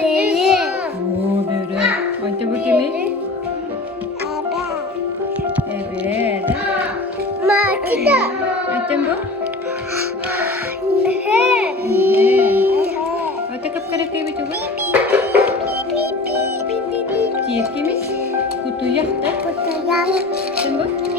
Oo, börek. Ayta bakayım. Evet. Ayten bu. Ayta kapkara kayak betul kan? Cium kimis. Kutu yak tak? Tunggu.